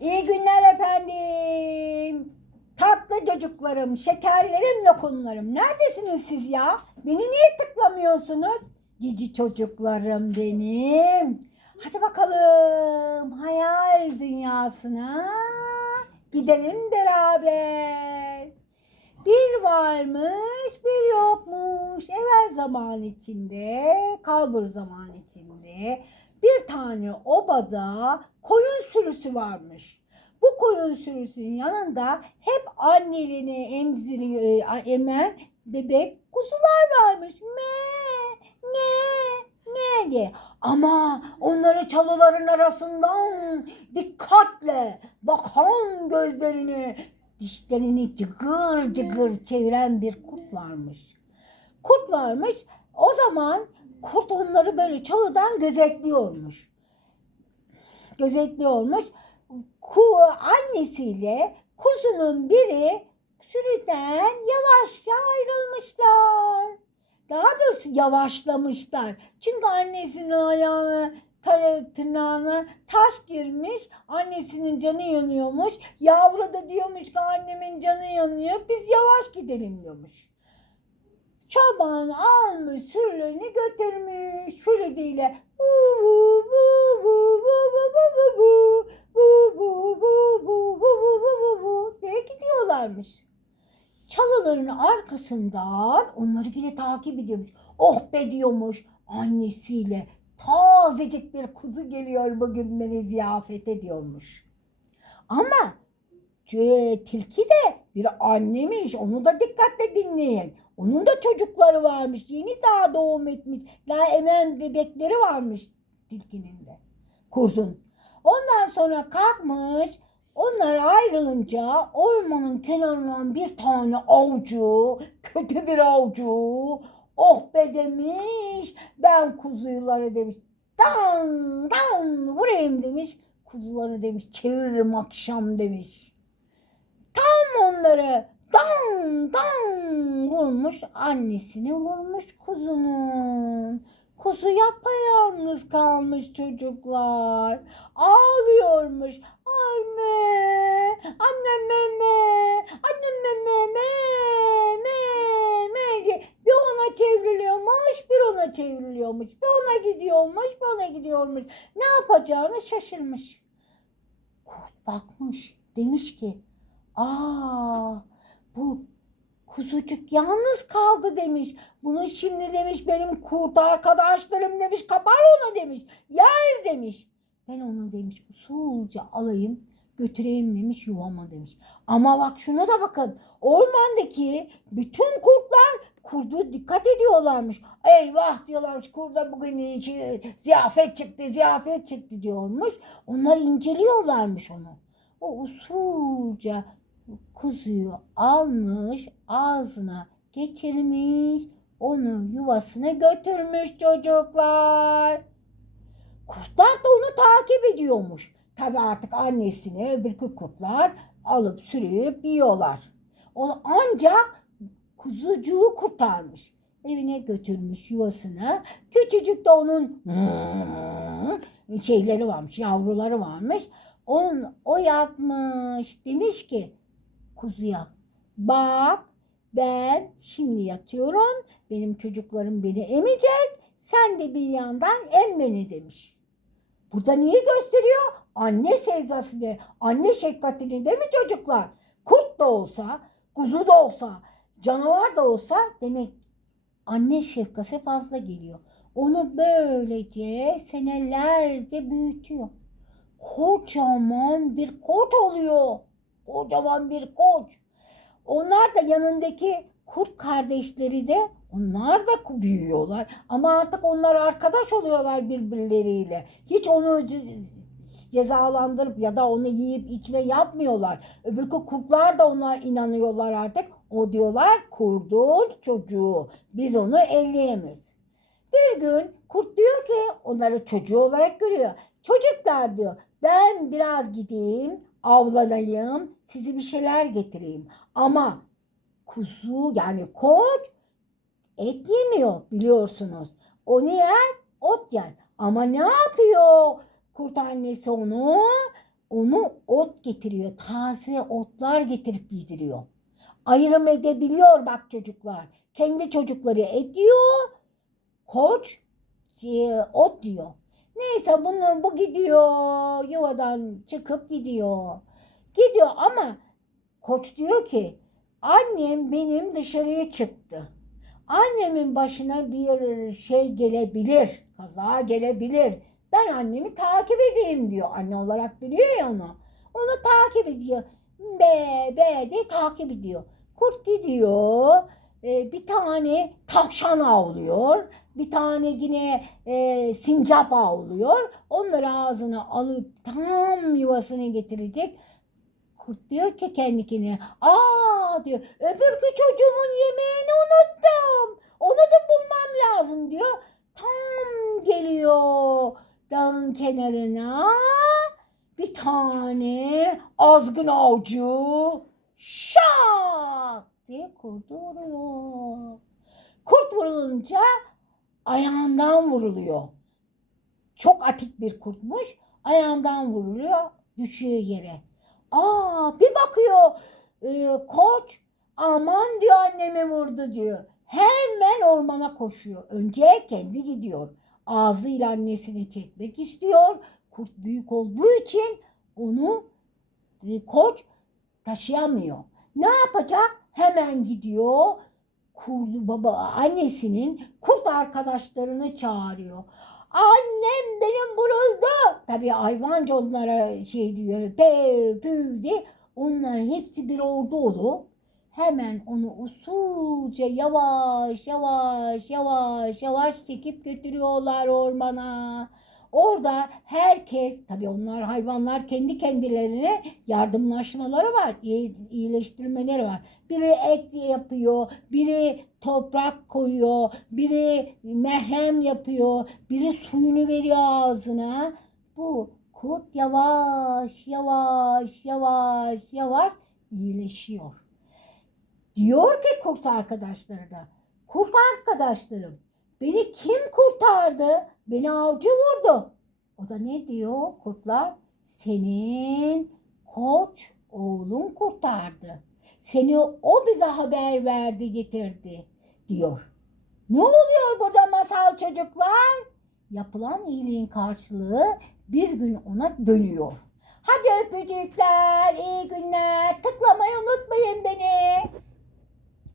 İyi günler efendim. Tatlı çocuklarım, şekerlerim, lokumlarım. Neredesiniz siz ya? Beni niye tıklamıyorsunuz? Cici çocuklarım benim. Hadi bakalım hayal dünyasına gidelim beraber. Bir varmış, bir yokmuş. Evvel zaman içinde, kalbur zaman içinde bir tane obada koyun sürüsü varmış. Bu koyun sürüsünün yanında hep annelerini emziriyor, e, emen bebek kuzular varmış. Me, me, me diye. Ama onları çalıların arasından dikkatle bakan gözlerini, dişlerini cıgır cıgır çeviren bir kurt varmış. Kurt varmış. O zaman kurt onları böyle çalıdan gözetliyormuş. Gözetliyormuş. Ku, annesiyle kuzunun biri sürüden yavaşça ayrılmışlar. Daha doğrusu yavaşlamışlar. Çünkü annesinin ayağına ta- tırnağına taş girmiş. Annesinin canı yanıyormuş. Yavru da diyormuş ki annemin canı yanıyor. Biz yavaş gidelim diyormuş. Çoban almış sürülerini götürmüş Feride'yle. Bu bu bu bu bu bu bu bu bu bu bu bu bu bu bu bu bu diye gidiyorlarmış. Çalıların arkasından onları yine takip ediyormuş. Oh be diyormuş annesiyle. Tazecik bir kuzu geliyor bugün beni ziyafet ediyormuş. Ama e, tilki de bir annemiş. Onu da dikkatle dinleyin. Onun da çocukları varmış. Yeni daha doğum etmiş. Daha emen bebekleri varmış tilkinin de. Kurdun. Ondan sonra kalkmış. Onlar ayrılınca ormanın kenarından bir tane avcı, kötü bir avcı, oh be demiş, ben kuzuları demiş, dan dan vurayım demiş, kuzuları demiş, çeviririm akşam demiş. Tam onları dan vurmuş, annesini vurmuş kuzunun. Kuzu yapayalnız kalmış çocuklar. Ağlıyormuş. Anne, annem meme, annem meme, me, me, me bir ona çevriliyormuş, bir ona çevriliyormuş, bir ona gidiyormuş, bir ona gidiyormuş. Ne yapacağını şaşırmış. Kurt bakmış, demiş ki, aa bu kuzucuk yalnız kaldı demiş. Bunu şimdi demiş benim kurt arkadaşlarım demiş kapar onu demiş. Yer demiş. Ben onu demiş usulca alayım götüreyim demiş yuvama demiş. Ama bak şuna da bakın. Ormandaki bütün kurtlar kurdu dikkat ediyorlarmış. Eyvah diyorlarmış kurda bugün içi, ziyafet çıktı ziyafet çıktı diyormuş. Onlar inceliyorlarmış onu. O usulca kuzuyu almış ağzına geçirmiş onu yuvasına götürmüş çocuklar. Kurtlar da onu takip ediyormuş. Tabi artık annesini öbür kurtlar alıp sürüp yiyorlar. O ancak kuzucuğu kurtarmış. Evine götürmüş yuvasına. Küçücük de onun şeyleri varmış, yavruları varmış. Onun o yapmış. Demiş ki kuzuya bak ben şimdi yatıyorum. Benim çocuklarım beni emecek. Sen de bir yandan em beni demiş. Burada niye gösteriyor? Anne sevdasını, anne şefkatini değil mi çocuklar? Kurt da olsa, kuzu da olsa, canavar da olsa demek anne şefkati fazla geliyor. Onu böylece senelerce büyütüyor. Kocaman bir koç oluyor. Kocaman bir koç. Onlar da yanındaki kurt kardeşleri de onlar da büyüyorlar. Ama artık onlar arkadaş oluyorlar birbirleriyle. Hiç onu ce- cezalandırıp ya da onu yiyip içme yapmıyorlar. Öbür kurtlar da ona inanıyorlar artık. O diyorlar kurdun çocuğu. Biz onu elleyemeyiz. Bir gün kurt diyor ki onları çocuğu olarak görüyor. Çocuklar diyor ben biraz gideyim avlanayım sizi bir şeyler getireyim. Ama kuzu yani koç et yemiyor biliyorsunuz. O ne yer? Ot yer. Ama ne yapıyor? Kurt annesi onu onu ot getiriyor. Taze otlar getirip yediriyor. Ayrım edebiliyor bak çocuklar. Kendi çocukları ediyor. Koç e, ot diyor. Neyse bunu bu gidiyor yuvadan çıkıp gidiyor. Gidiyor ama koç diyor ki annem benim dışarıya çıktı. Annemin başına bir şey gelebilir, kaza gelebilir. Ben annemi takip edeyim diyor. Anne olarak biliyor ya onu. Onu takip ediyor. Be be diye takip ediyor. Kurt gidiyor. e, bir tane tavşan avlıyor. Bir tane yine e, sincap avlıyor. Onları ağzına alıp tam yuvasına getirecek. Kurt diyor ki kendine, aa diyor, öbürkü çocuğumun yemeğini unuttum. Onu da bulmam lazım diyor. Tam geliyor dağın kenarına bir tane azgın avcı şak diye kurdu vuruyor. Kurt vurulunca ayağından vuruluyor. Çok atik bir kurtmuş. Ayağından vuruluyor, düşüyor yere. Aa bir bakıyor e, koç aman diyor annemi vurdu diyor. Hemen ormana koşuyor. Önce kendi gidiyor. Ağzıyla annesini çekmek istiyor. Kurt büyük olduğu için onu e, koç taşıyamıyor. Ne yapacak? Hemen gidiyor. Kurdu baba annesinin kurt arkadaşlarını çağırıyor. Annem benim vuruldu. Tabii hayvanca onlara şey diyor. Pe pü diye. Onların hepsi bir ordu olup hemen onu usulca yavaş yavaş yavaş yavaş çekip götürüyorlar ormana. Orada herkes tabii onlar hayvanlar kendi kendilerine yardımlaşmaları var, iyi- iyileştirmeleri var. Biri et yapıyor, biri toprak koyuyor, biri merhem yapıyor, biri suyunu veriyor ağzına. Bu kurt yavaş yavaş yavaş yavaş iyileşiyor. Diyor ki kurt arkadaşları da, kurt arkadaşlarım beni kim kurtardı? Beni avcı vurdu. O da ne diyor kurtlar? Senin koç oğlun kurtardı. Seni o bize haber verdi getirdi diyor. Ne oluyor burada masal çocuklar? Yapılan iyiliğin karşılığı bir gün ona dönüyor. Hadi öpücükler, iyi günler. Tıklamayı unutmayın beni.